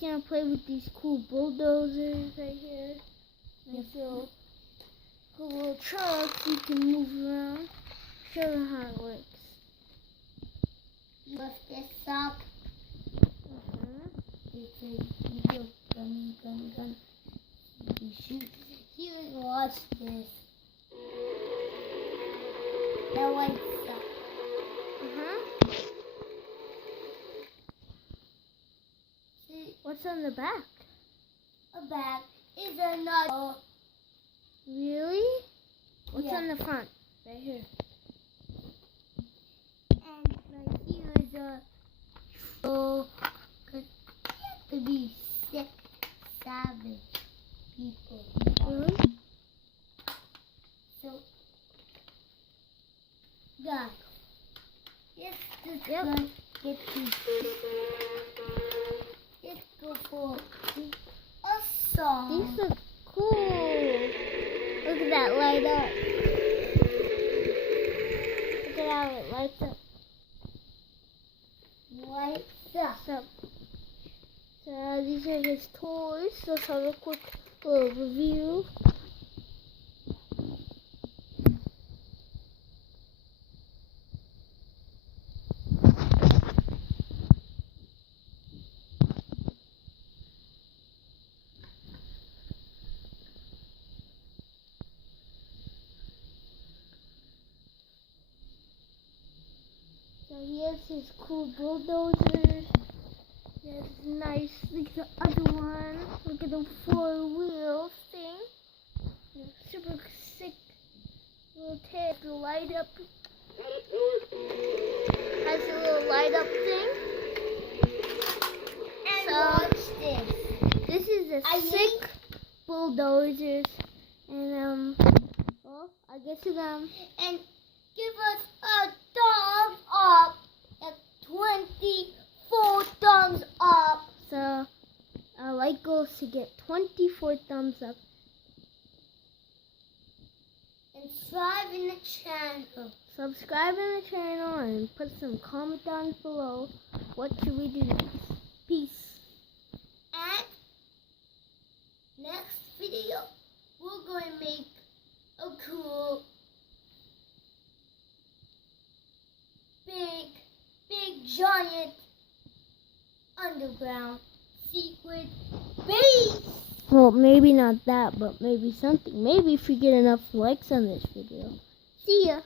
gonna play with these cool bulldozers right here. Nice little cool trucks you can move around. Show them how it works. Lift this up. You go gun. You shoot. Here, watch this. That lights up. See, What's on the back? a back is another. Really? What's Yeah. on the front? Right here. And right here is a. Oh, cause you have to be sick, savage people. Really? So, guys, this is Yep. gonna get you. Let's go for a song. These look cool. Look at that light up. Look at how it lights up. Lights up. So these are his toys. Let's have a quick little review. So he has his cool bulldozers. He has nice, like the other one. Look at the 4-wheel thing. Super sick little tail to light up. Has a little light up thing. And So- watch this. This is a I sick bulldozers. And well, I guess And give us a thumbs up. At 24 thumbs up. so our like goal is to get 24 thumbs up. And subscribe in the channel. Subscribe in the channel and put some comment down below. What should we do next? Peace. And next video, we're going to make a cool, big, giant underground secret base. Well, maybe not that, but maybe something. Maybe if we get enough likes on this video. See ya.